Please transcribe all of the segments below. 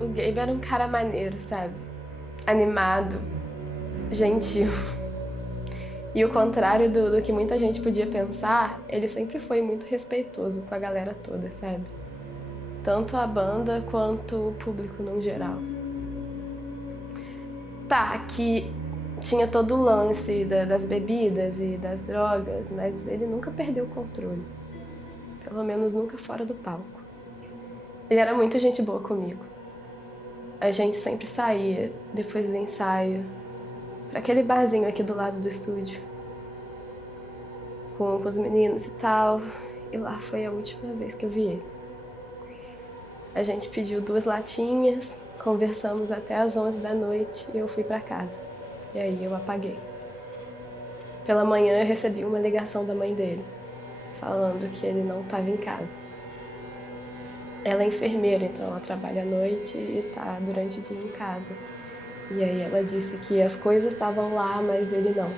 O Gabe era um cara maneiro, sabe? Animado, gentil. E o contrário do que muita gente podia pensar, ele sempre foi muito respeitoso com a galera toda, sabe? Tanto a banda quanto o público no geral. Tá, que tinha todo o lance das bebidas e das drogas, mas ele nunca perdeu o controle. Pelo menos nunca fora do palco. Ele era muito gente boa comigo. A gente sempre saía, depois do ensaio, pra aquele barzinho aqui do lado do estúdio. Com os meninos e tal. E lá foi a última vez que eu vi ele. A gente pediu 2 latinhas, conversamos até as 11 da noite e eu fui pra casa. E aí eu apaguei. Pela manhã eu recebi uma ligação da mãe dele, falando que ele não estava em casa. Ela é enfermeira, então ela trabalha à noite e tá durante o dia em casa. E aí ela disse que as coisas estavam lá, mas ele não.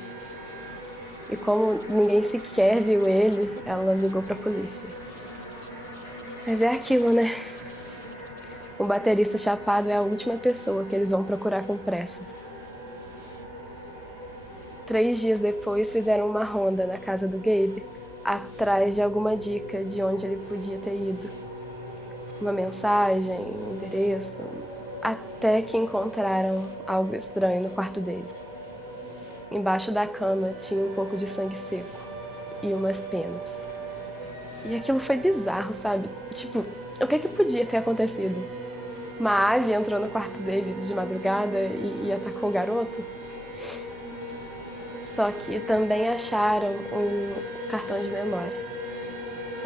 E como ninguém sequer viu ele, ela ligou pra polícia. Mas é aquilo, né? Um baterista chapado é a última pessoa que eles vão procurar com pressa. 3 dias depois fizeram uma ronda na casa do Gabe, atrás de alguma dica de onde ele podia ter ido. Uma mensagem, um endereço, até que encontraram algo estranho no quarto dele. Embaixo da cama tinha um pouco de sangue seco e umas penas. E aquilo foi bizarro, sabe? Tipo, o que podia ter acontecido? Uma ave entrou no quarto dele de madrugada e atacou o garoto? Só que também acharam um cartão de memória.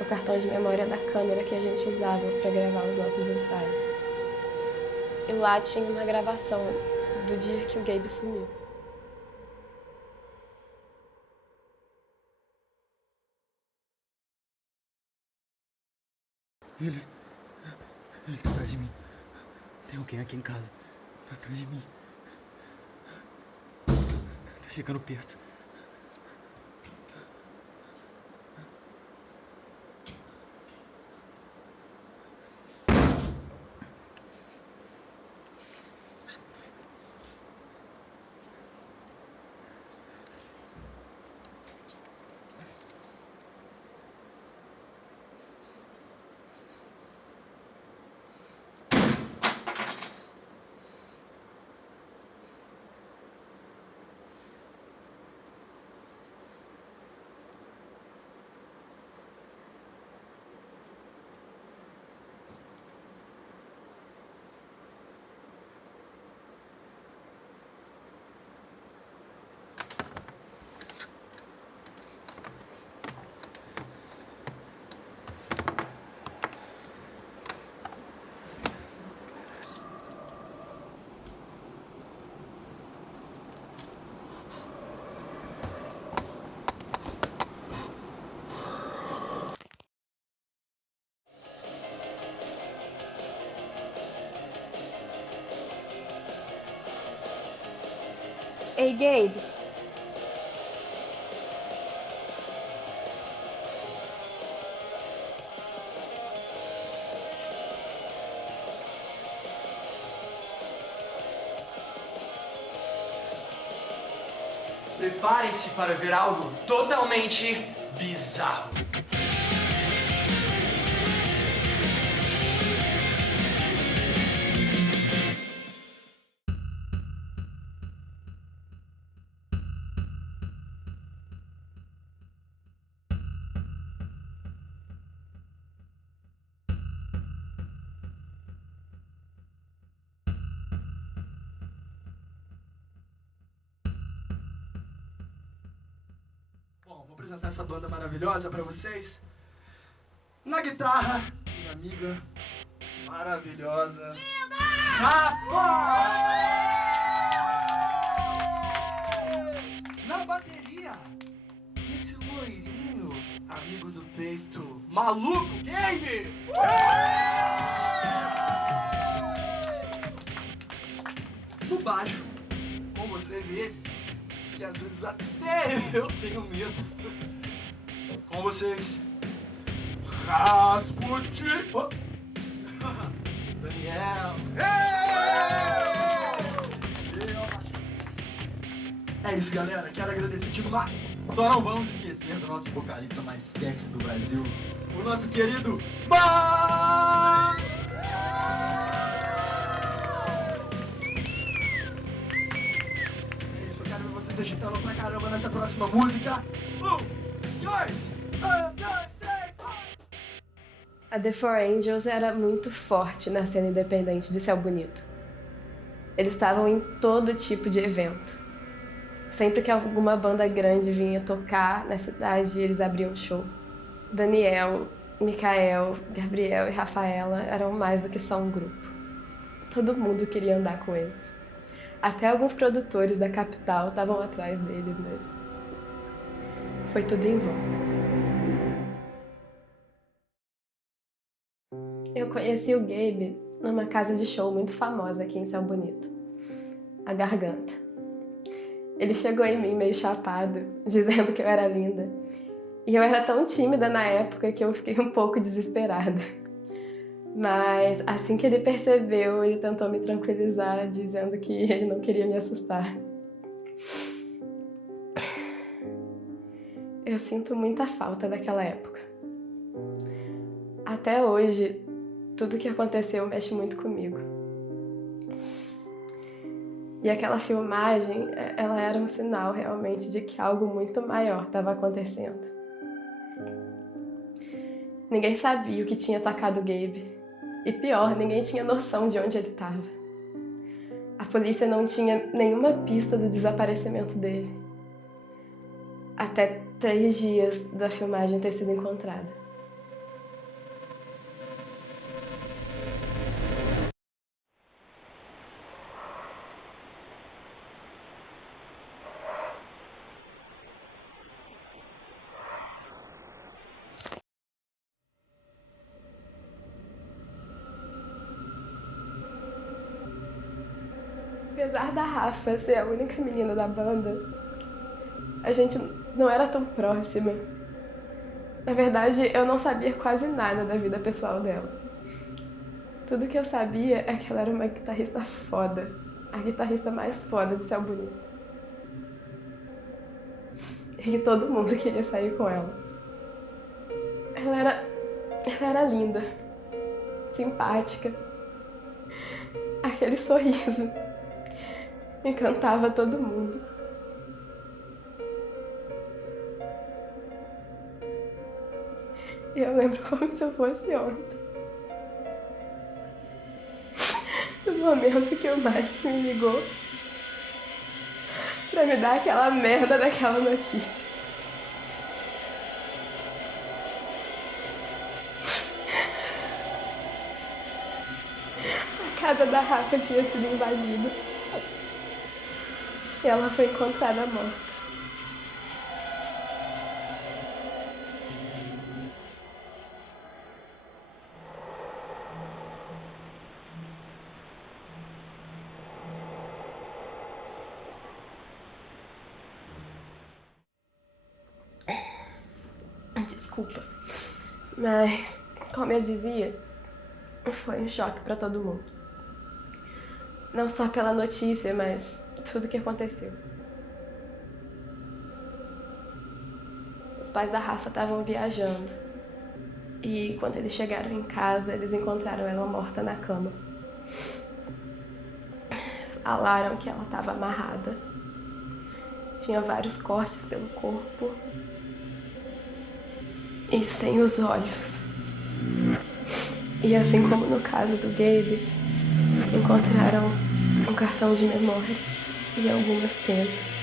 O cartão de memória da câmera que a gente usava para gravar os nossos ensaios. E lá tinha uma gravação do dia que o Gabe sumiu. Ele tá atrás de mim. Tem alguém aqui em casa. Tá atrás de mim. Tá chegando perto. Ei, Gabe. Preparem-se para ver algo totalmente bizarro. Bom, vou apresentar essa banda maravilhosa para vocês. Na guitarra, minha amiga maravilhosa. Rafa! Na bateria, esse loirinho, amigo do peito, maluco Gabe! No baixo, com vocês e ele, que às vezes até eu tenho medo. Com vocês, Rasputin. Ops. Daniel. É isso, galera. Quero agradecer demais. Só não vamos esquecer do nosso vocalista mais sexy do Brasil, o nosso querido Mar. É isso, eu quero ver vocês agitando pra caramba nessa próxima música. 1, 2, 3, 4. A The Four Angels era muito forte na cena independente de Céu Bonito. Eles estavam em todo tipo de evento. Sempre que alguma banda grande vinha tocar na cidade, eles abriam show. Daniel, Micael, Gabriel e Rafaela eram mais do que só um grupo. Todo mundo queria andar com eles. Até alguns produtores da capital estavam atrás deles, mas foi tudo em vão. Eu conheci o Gabe numa casa de show muito famosa aqui em Céu Bonito, a Garganta. Ele chegou em mim meio chapado, dizendo que eu era linda. E eu era tão tímida na época que eu fiquei um pouco desesperada. Mas assim que ele percebeu, ele tentou me tranquilizar, dizendo que ele não queria me assustar. Eu sinto muita falta daquela época. Até hoje, tudo que aconteceu mexe muito comigo. E aquela filmagem, ela era um sinal realmente de que algo muito maior estava acontecendo. Ninguém sabia o que tinha atacado o Gabe. E pior, ninguém tinha noção de onde ele estava. A polícia não tinha nenhuma pista do desaparecimento dele. Até 3 dias da filmagem ter sido encontrada. Apesar da Rafa ser a única menina da banda, a gente não era tão próxima. Na verdade, eu não sabia quase nada da vida pessoal dela. Tudo que eu sabia é que ela era uma guitarrista foda. A guitarrista mais foda de Céu Bonito. E que todo mundo queria sair com ela. Ela era linda, simpática. Aquele sorriso encantava todo mundo. E eu lembro como se eu fosse ontem. No momento que o Mike me ligou pra me dar aquela merda daquela notícia. A casa da Rafa tinha sido invadida. E ela foi encontrada morta. Desculpa. Mas, como eu dizia, foi um choque pra todo mundo. Não só pela notícia, mas tudo o que aconteceu. Os pais da Rafa estavam viajando. E quando eles chegaram em casa, eles encontraram ela morta na cama. Falaram que ela estava amarrada. Tinha vários cortes pelo corpo. E sem os olhos. E assim como no caso do Gabe, encontraram um cartão de memória e algumas penas.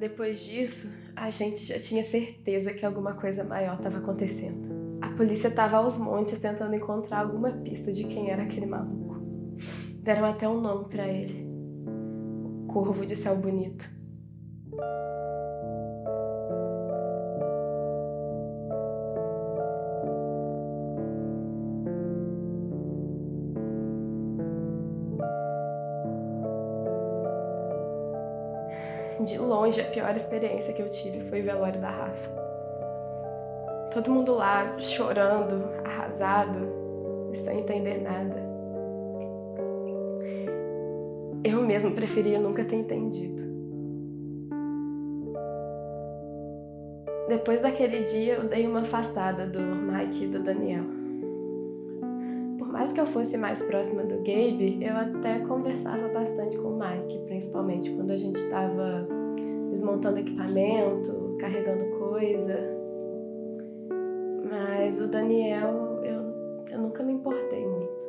Depois disso, a gente já tinha certeza que alguma coisa maior estava acontecendo. A polícia estava aos montes tentando encontrar alguma pista de quem era aquele maluco. Deram até um nome para ele: o Corvo de Céu Bonito. De longe, a pior experiência que eu tive foi o velório da Rafa. Todo mundo lá chorando, arrasado, sem entender nada. Eu mesmo preferia nunca ter entendido. Depois daquele dia, eu dei uma afastada do Mike e do Daniel. Por mais que eu fosse mais próxima do Gabe, eu até conversava bastante com o Mike, principalmente quando a gente estava desmontando equipamento, carregando coisa. Mas o Daniel, eu nunca me importei muito.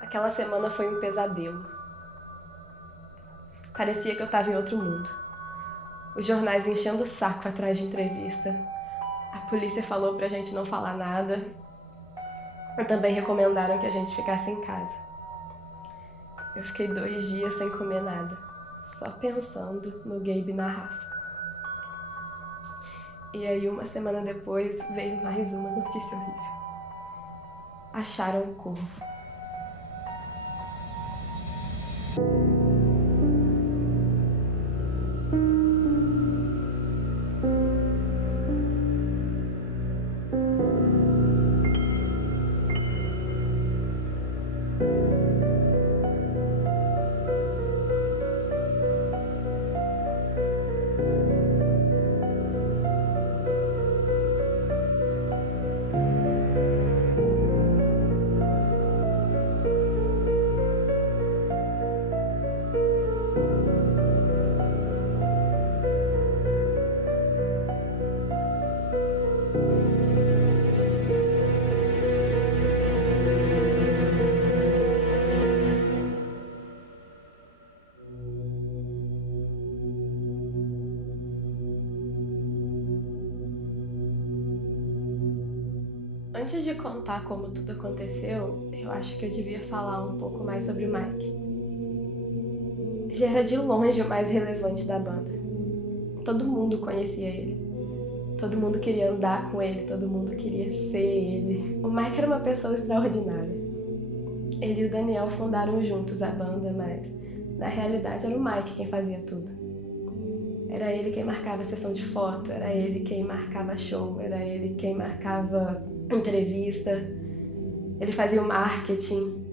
Aquela semana foi um pesadelo. Parecia que eu estava em outro mundo. Os jornais enchendo o saco atrás de entrevista. A polícia falou pra gente não falar nada. E também recomendaram que a gente ficasse em casa. Eu fiquei 2 dias sem comer nada, só pensando no Gabe e na Rafa. E aí, uma semana depois, veio mais uma notícia horrível. Acharam o corvo. Antes de contar como tudo aconteceu, eu acho que eu devia falar um pouco mais sobre o Mike. Ele era de longe o mais relevante da banda. Todo mundo conhecia ele. Todo mundo queria andar com ele, todo mundo queria ser ele. O Mike era uma pessoa extraordinária. Ele e o Daniel fundaram juntos a banda, mas na realidade era o Mike quem fazia tudo. Era ele quem marcava a sessão de foto, era ele quem marcava show, era ele quem marcava entrevista, ele fazia o marketing.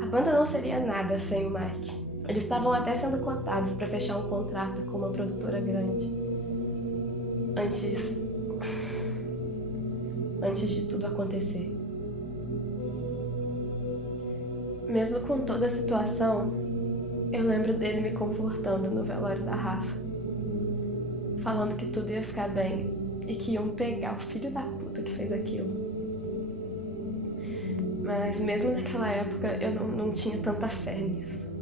A banda não seria nada sem o Mike. Eles estavam até sendo cotados para fechar um contrato com uma produtora grande. Antes de tudo acontecer. Mesmo com toda a situação, eu lembro dele me confortando no velório da Rafa, falando que tudo ia ficar bem e que iam pegar o filho da puta que fez aquilo. Mas mesmo naquela época eu não tinha tanta fé nisso.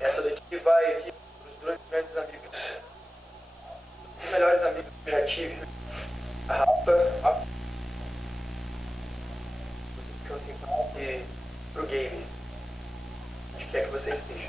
Essa daqui vai aqui para os 2 grandes amigos. Os melhores amigos que eu já tive. A Rafa, descanse em paz, e pro Gabe, onde quer que você esteja.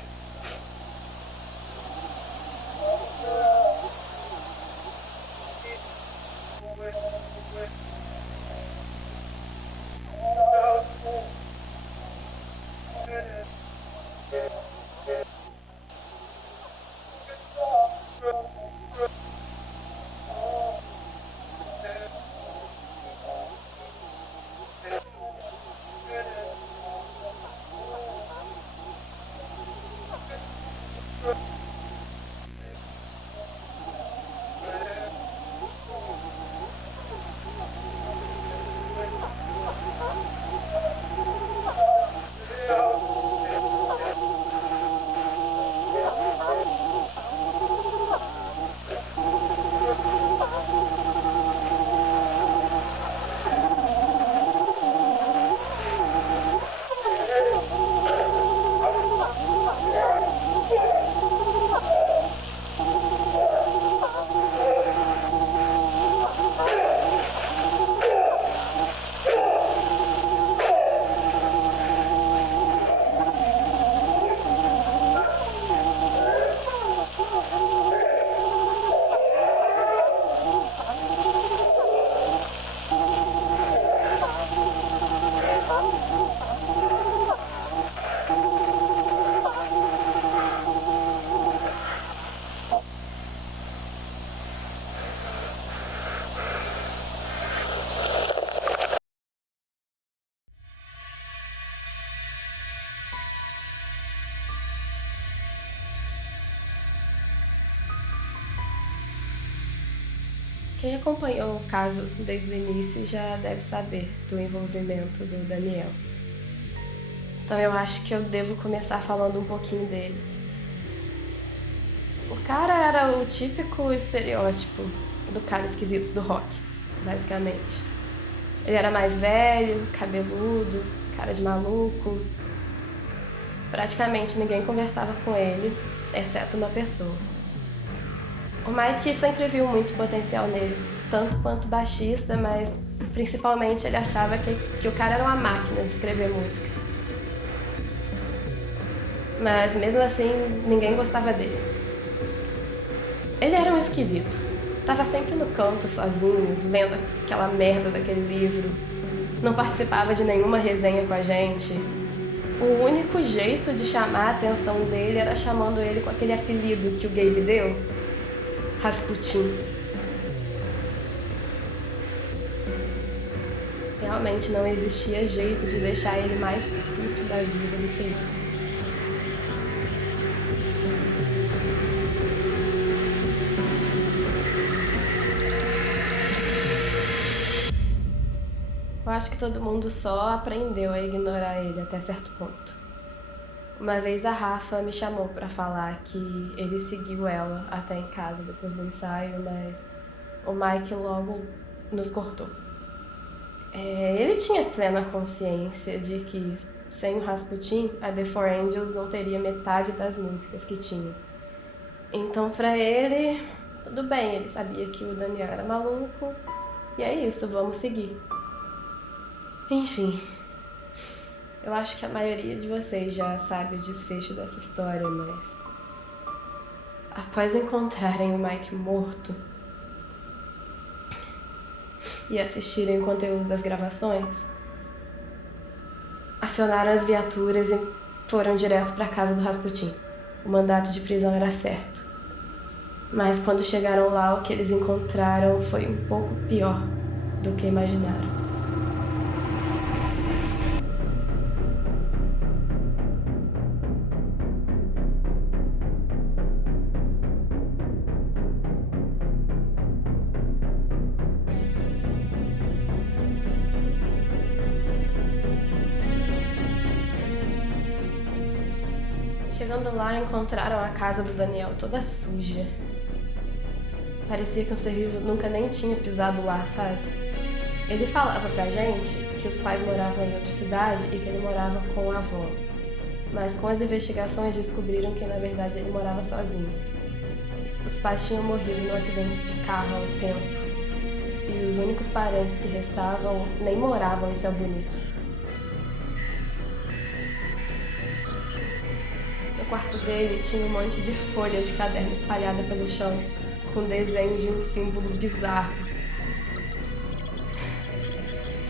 Quem acompanhou o caso desde o início já deve saber do envolvimento do Daniel. Então eu acho que eu devo começar falando um pouquinho dele. O cara era o típico estereótipo do cara esquisito do rock, basicamente. Ele era mais velho, cabeludo, cara de maluco. Praticamente ninguém conversava com ele, exceto uma pessoa. O Mike sempre viu muito potencial nele, tanto quanto baixista, mas principalmente ele achava que o cara era uma máquina de escrever música. Mas mesmo assim, ninguém gostava dele. Ele era um esquisito. Tava sempre no canto, sozinho, lendo aquela merda daquele livro. Não participava de nenhuma resenha com a gente. O único jeito de chamar a atenção dele era chamando ele com aquele apelido que o Gabe deu, Rasputin. Realmente não existia jeito de deixar ele mais puto da vida do que isso. Eu acho que todo mundo só aprendeu a ignorar ele até certo ponto. Uma vez a Rafa me chamou pra falar que ele seguiu ela até em casa depois do ensaio, mas o Mike logo nos cortou. Ele tinha plena consciência de que sem o Rasputin, a The Four Angels não teria metade das músicas que tinha. Então pra ele, tudo bem, ele sabia que o Daniel era maluco, e é isso, vamos seguir. Enfim, eu acho que a maioria de vocês já sabe o desfecho dessa história, mas após encontrarem o Mike morto e assistirem o conteúdo das gravações, acionaram as viaturas e foram direto para a casa do Rasputin. O mandato de prisão era certo. Mas quando chegaram lá, o que eles encontraram foi um pouco pior do que imaginaram. Chegando lá, encontraram a casa do Daniel toda suja. Parecia que o ser vivo nunca nem tinha pisado lá, sabe? Ele falava pra gente que os pais moravam em outra cidade e que ele morava com a avó. Mas com as investigações descobriram que na verdade ele morava sozinho. Os pais tinham morrido num acidente de carro há um tempo. E os únicos parentes que restavam nem moravam em Céu Bonito. No quarto dele tinha um monte de folha de caderno espalhada pelo chão, com desenho de um símbolo bizarro.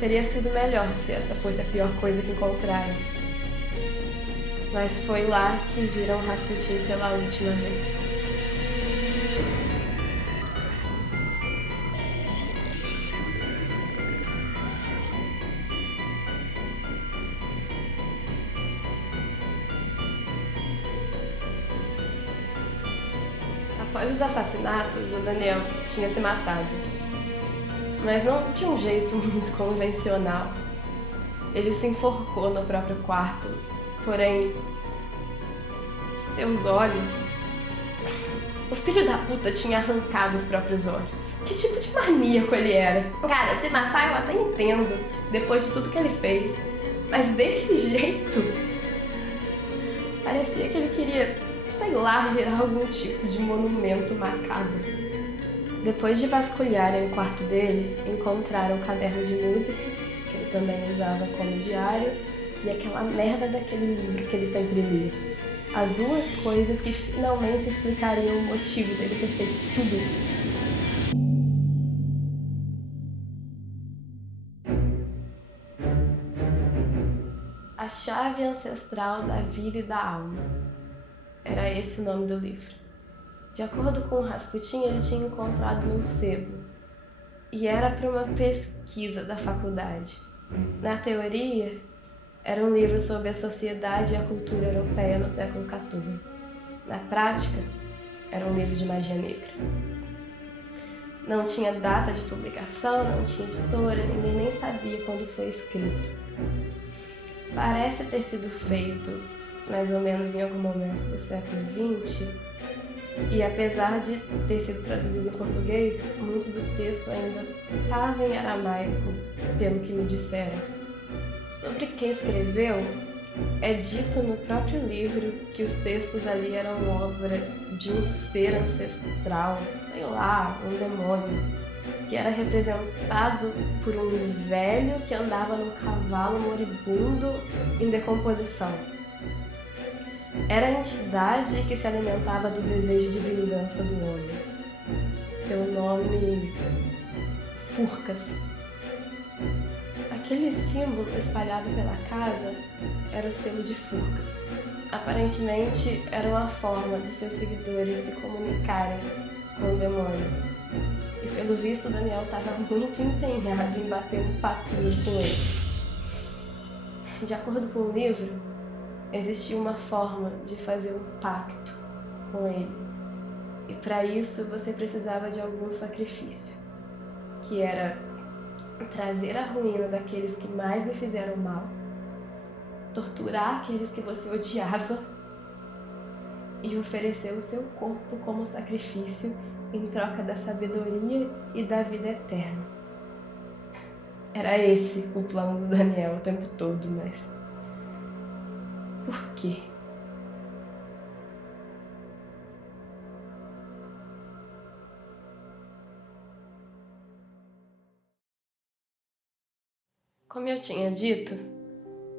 Teria sido melhor se essa fosse a pior coisa que encontraram. Mas foi lá que viram Rasputin pela última vez. Após os assassinatos, o Daniel tinha se matado. Mas não de um jeito muito convencional. Ele se enforcou no próprio quarto, porém, seus olhos... O filho da puta tinha arrancado os próprios olhos. Que tipo de maníaco ele era? Cara, se matar eu até entendo, depois de tudo que ele fez. Mas desse jeito... Parecia que ele queria... sei lá, virar algum tipo de monumento macabro. Depois de vasculharem o quarto dele, encontraram um caderno de música, que ele também usava como diário, e aquela merda daquele livro que ele sempre lia. As duas coisas que finalmente explicariam o motivo dele ter feito tudo isso. A chave ancestral da vida e da alma. Era esse o nome do livro. De acordo com o Rasputin, ele tinha encontrado num sebo. E era para uma pesquisa da faculdade. Na teoria, era um livro sobre a sociedade e a cultura europeia no século XIV. Na prática, era um livro de magia negra. Não tinha data de publicação, não tinha editora, ninguém nem sabia quando foi escrito. Parece ter sido feito mais ou menos em algum momento do século XX, e apesar de ter sido traduzido em português, muito do texto ainda estava em aramaico, pelo que me disseram. Sobre quem escreveu, é dito no próprio livro que os textos ali eram obra de um ser ancestral, sei lá, um demônio, que era representado por um velho que andava num cavalo moribundo em decomposição. Era a entidade que se alimentava do desejo de vingança do homem. Seu nome, Furcas. Aquele símbolo espalhado pela casa era o selo de Furcas. Aparentemente, era uma forma de seus seguidores se comunicarem com o demônio. E pelo visto, Daniel estava muito empenhado em bater um papinho com ele. De acordo com o livro, existia uma forma de fazer um pacto com ele. E para isso, você precisava de algum sacrifício, que era trazer a ruína daqueles que mais lhe fizeram mal, torturar aqueles que você odiava e oferecer o seu corpo como sacrifício em troca da sabedoria e da vida eterna. Era esse o plano do Daniel o tempo todo, mas por quê? Como eu tinha dito,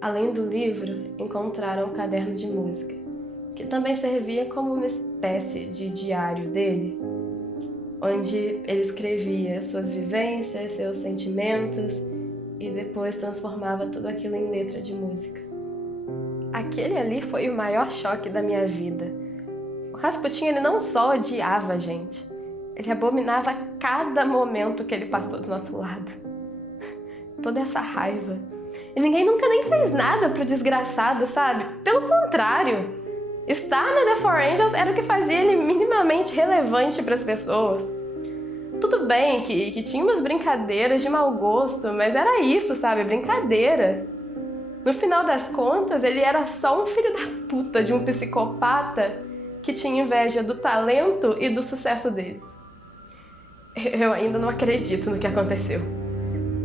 além do livro, encontraram um caderno de música, que também servia como uma espécie de diário dele, onde ele escrevia suas vivências, seus sentimentos e depois transformava tudo aquilo em letra de música. Aquele ali foi o maior choque da minha vida. O Rasputin, ele não só odiava a gente, ele abominava cada momento que ele passou do nosso lado. Toda essa raiva. E ninguém nunca nem fez nada pro desgraçado, sabe? Pelo contrário, estar na The Four Angels era o que fazia ele minimamente relevante para as pessoas. Tudo bem que tinha umas brincadeiras de mau gosto, mas era isso, sabe? Brincadeira. No final das contas, ele era só um filho da puta de um psicopata que tinha inveja do talento e do sucesso deles. Eu ainda não acredito no que aconteceu.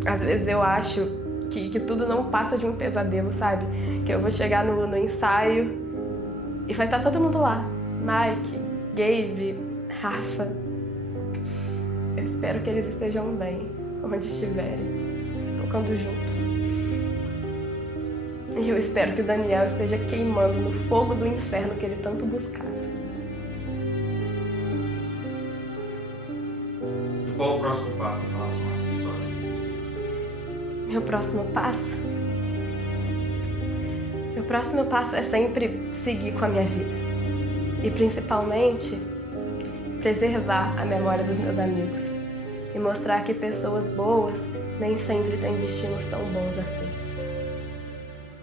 Às vezes eu acho que tudo não passa de um pesadelo, sabe? Que eu vou chegar no ensaio e vai estar todo mundo lá. Mike, Gabe, Rafa. Eu espero que eles estejam bem, onde estiverem, tocando juntos. E eu espero que o Daniel esteja queimando no fogo do inferno que ele tanto buscava. E qual o próximo passo em relação a essa história? Meu próximo passo? Meu próximo passo é sempre seguir com a minha vida. E principalmente, preservar a memória dos meus amigos. E mostrar que pessoas boas nem sempre têm destinos tão bons assim.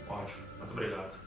Ótimo, muito obrigado.